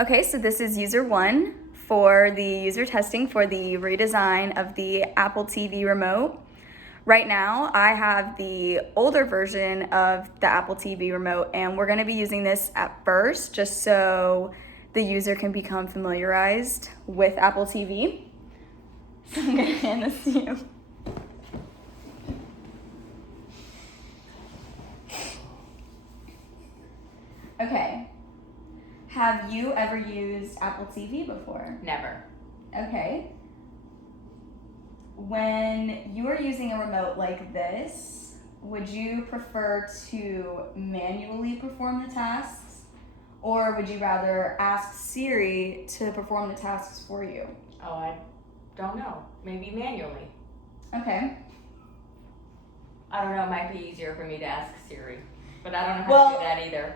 Okay, so this is user 1 for the user testing for the redesign of the Apple TV remote. Right now, I have the older version of the Apple TV remote, and we're gonna be using this at first just so the user can become familiarized with Apple TV. So I'm gonna hand this to you. Okay. Have you ever used Apple TV before? Never. Okay. When you are using a remote like this, would you prefer to manually perform the tasks, or would you rather ask Siri to perform the tasks for you? Oh, I don't know. Maybe manually. Okay. I don't know. It might be easier for me to ask Siri, but I don't know how to do that either.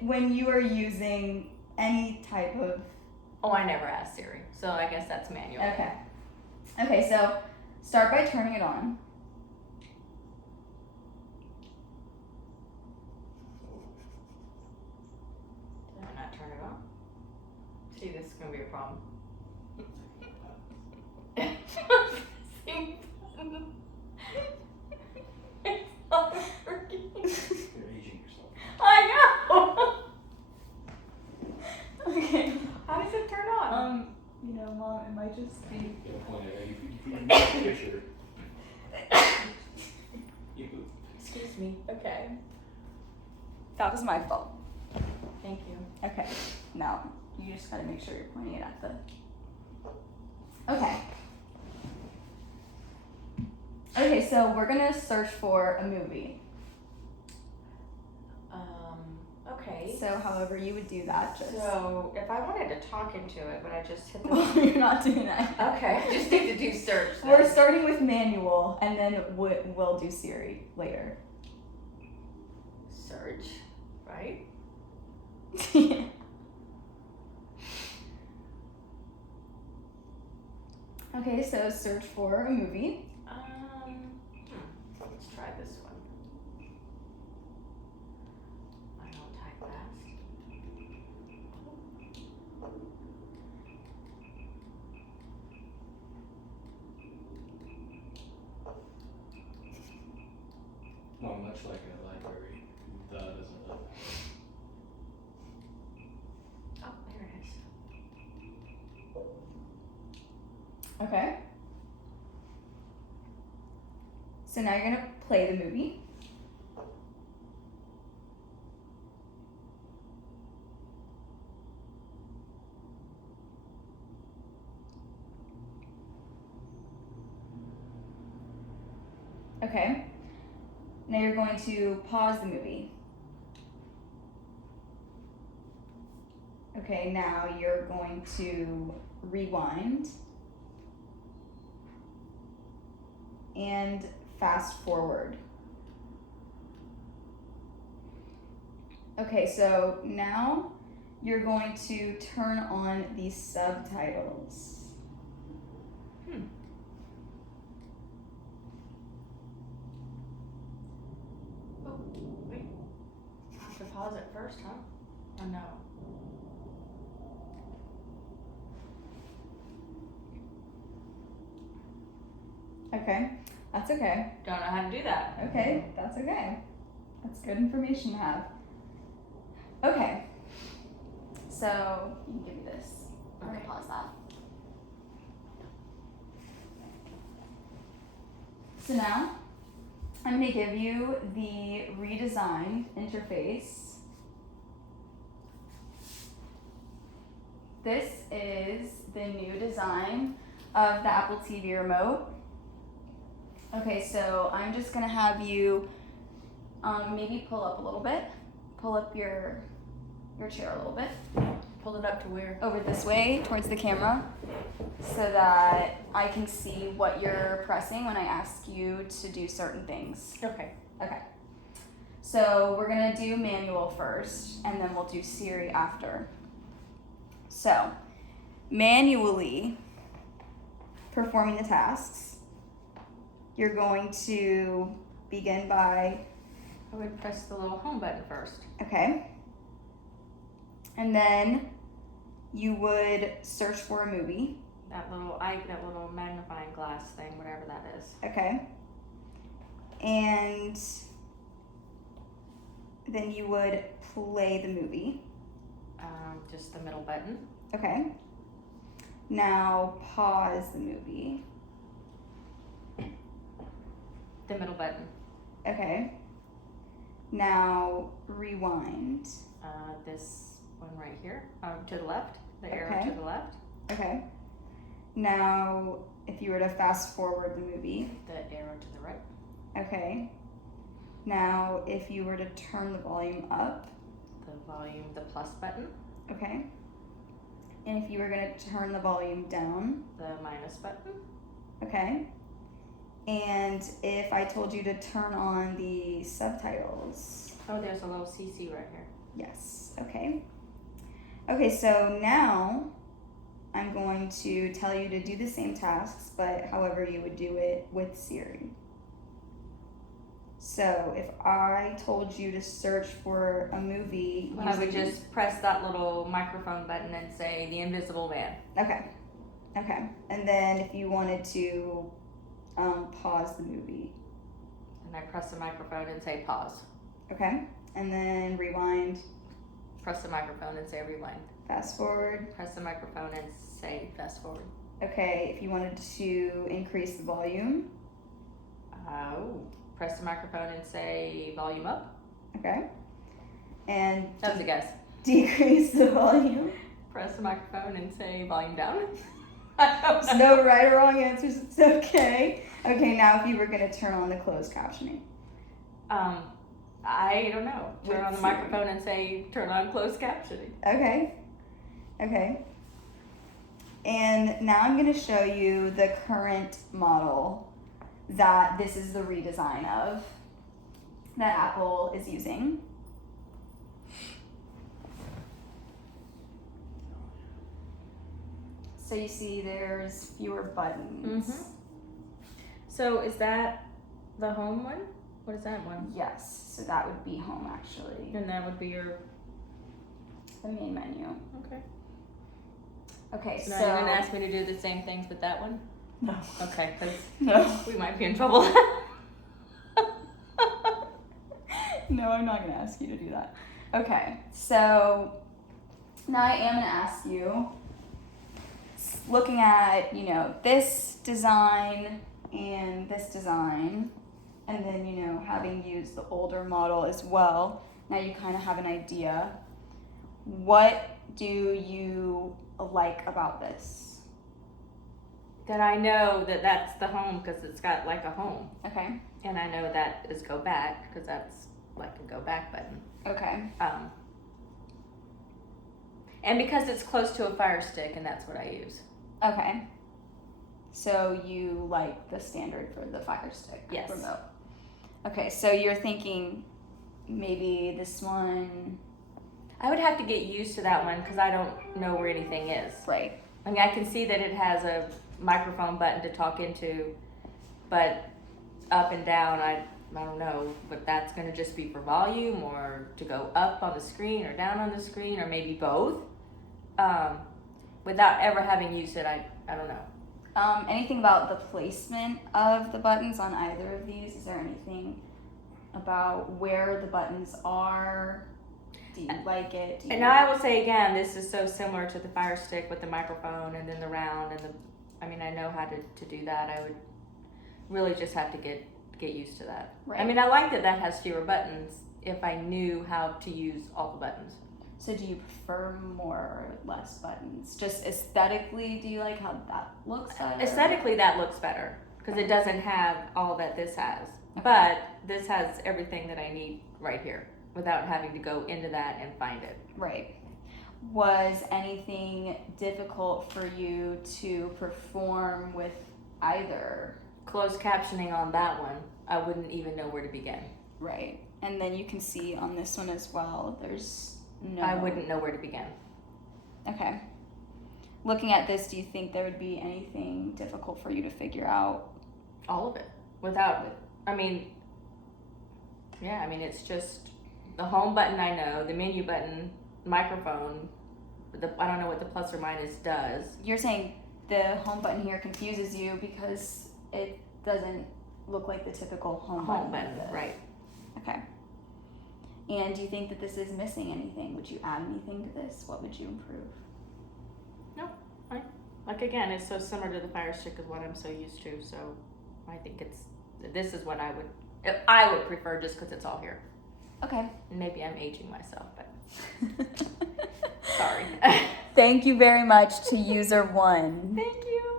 When you are using any type of... Oh, I never asked Siri, so I guess that's manual. Okay, so start by turning it on. Did I not turn it on? See, this is going to be a problem. It's not working. You're aging yourself. I know! Okay. How does it turn on? Mom, it might just be... You need a picture. Excuse me. Okay. That was my fault. Thank you. Okay, now you just gotta make sure you're pointing it at the... Okay, so we're gonna search for a movie. Okay. So however you would do that, just... So, if I wanted to talk into it, would I just hit the... Well, you're not doing that. Okay, I just need to do search then. We're starting with manual, and then we'll do Siri later. Search, right? Okay, so search for a movie. Let's try this one. I don't type fast. Well, much like a library, the doesn't look. Oh, there it is. Okay. So now you're gonna play the movie. Okay. Now you're going to pause the movie. Okay, now you're going to rewind and fast forward. Okay, so now you're going to turn on the subtitles. Oh, wait. I have to pause it first, huh? Oh, no. Okay, that's okay. Don't know how to do that. Okay, that's okay. That's good information to have. Okay, so you can give me this. I'm gonna pause that. So now, I'm gonna give you the redesigned interface. This is the new design of the Apple TV remote. Okay, so I'm just gonna have you maybe pull up a little bit. Pull up your chair a little bit. Pull it up to where? Over this way towards the camera so that I can see what you're pressing when I ask you to do certain things. Okay. Okay. So we're gonna do manual first and then we'll do Siri after. So, manually performing the tasks, you're going to begin by... I would press the little home button first. Okay. And then you would search for a movie. That little magnifying glass thing, whatever that is. Okay. And then you would play the movie. Just the middle button. Okay. Now pause the movie. The middle button. Okay. Now rewind. This one right here, to the left. The arrow Okay. to the left. Okay. Now, if you were to fast forward the movie. The arrow to the right. Okay. Now, if you were to turn the volume up. The plus button. Okay. And if you were going to turn the volume down. The minus button. Okay. And if I told you to turn on the subtitles. Oh, there's a little CC right here. Yes. Okay. Okay, so now I'm going to tell you to do the same tasks, but however you would do it with Siri. So if I told you to search for a movie, I would just press that little microphone button and say The Invisible Man. Okay. Okay. And then if you wanted to pause the movie. And I press the microphone and say pause. Okay. And then rewind. Press the microphone and say rewind. Fast forward. Press the microphone and say fast forward. Okay. If you wanted to increase the volume. Press the microphone and say volume up. Okay. And That was a guess. decrease the volume. Press the microphone and say volume down. There's no right or wrong answers. It's okay. Okay, now if you were going to turn on the closed captioning. I don't know. Turn on the Let's see. microphone and say turn on closed captioning. Okay. Okay. And now I'm going to show you the current model that this is the redesign of that Apple is using. So you see there's fewer buttons. Mm-hmm. So is that the home one? What is that one? Yes, so that would be home actually. And that would be your... The main menu. Okay. Okay, So so... now you're going to ask me to do the same things with that one? No. Okay, because No. we might be in trouble. No, I'm not going to ask you to do that. Okay, so now I am going to ask you, looking at, this design and this design, and then, having used the older model as well, now you kind of have an idea. What do you like about this? That I know that that's the home because it's got like a home. Okay. And I know that is go back because that's like a go back button. Okay. And because it's close to a Fire Stick and that's what I use. Okay. So you like the standard for the Fire Stick Yes. remote. Okay, so you're thinking maybe this one, I would have to get used to that one because I don't know where anything is. right? I mean, I can see that it has a microphone button to talk into, but up and down, I don't know, but that's going to just be for volume or to go up on the screen or down on the screen or maybe both. Without ever having used it, I don't know. Anything about the placement of the buttons on either of these? Is there anything about where the buttons are? Do you like it? Do you And now I will say again, this is so similar to the Fire Stick with the microphone and then the round and I know how to do that. I would really just have to get used to that. Right. I mean, I like that has fewer buttons if I knew how to use all the buttons. So do you prefer more or less buttons? Just aesthetically, do you like how that looks better? Aesthetically, that looks better because it doesn't have all that this has. Okay. But this has everything that I need right here without having to go into that and find it. Right. Was anything difficult for you to perform with either? Closed captioning on that one, I wouldn't even know where to begin. Right. And then you can see on this one as well, there's no... I wouldn't know where to begin. Okay. Looking at this, do you think there would be anything difficult for you to figure out? All of it. Without it. I mean, it's just the home button I know, the menu button, microphone, I don't know what the plus or minus does. You're saying the home button here confuses you because it doesn't look like the typical home button. does. Right. Okay. And do you think that this is missing anything? Would you add anything to this? What would you improve? No, like again, it's so similar to the Fire Stick of what I'm so used to. So I think this is what I would prefer just because it's all here. Okay. And maybe I'm aging myself, but sorry. Thank you very much to user 1. Thank you.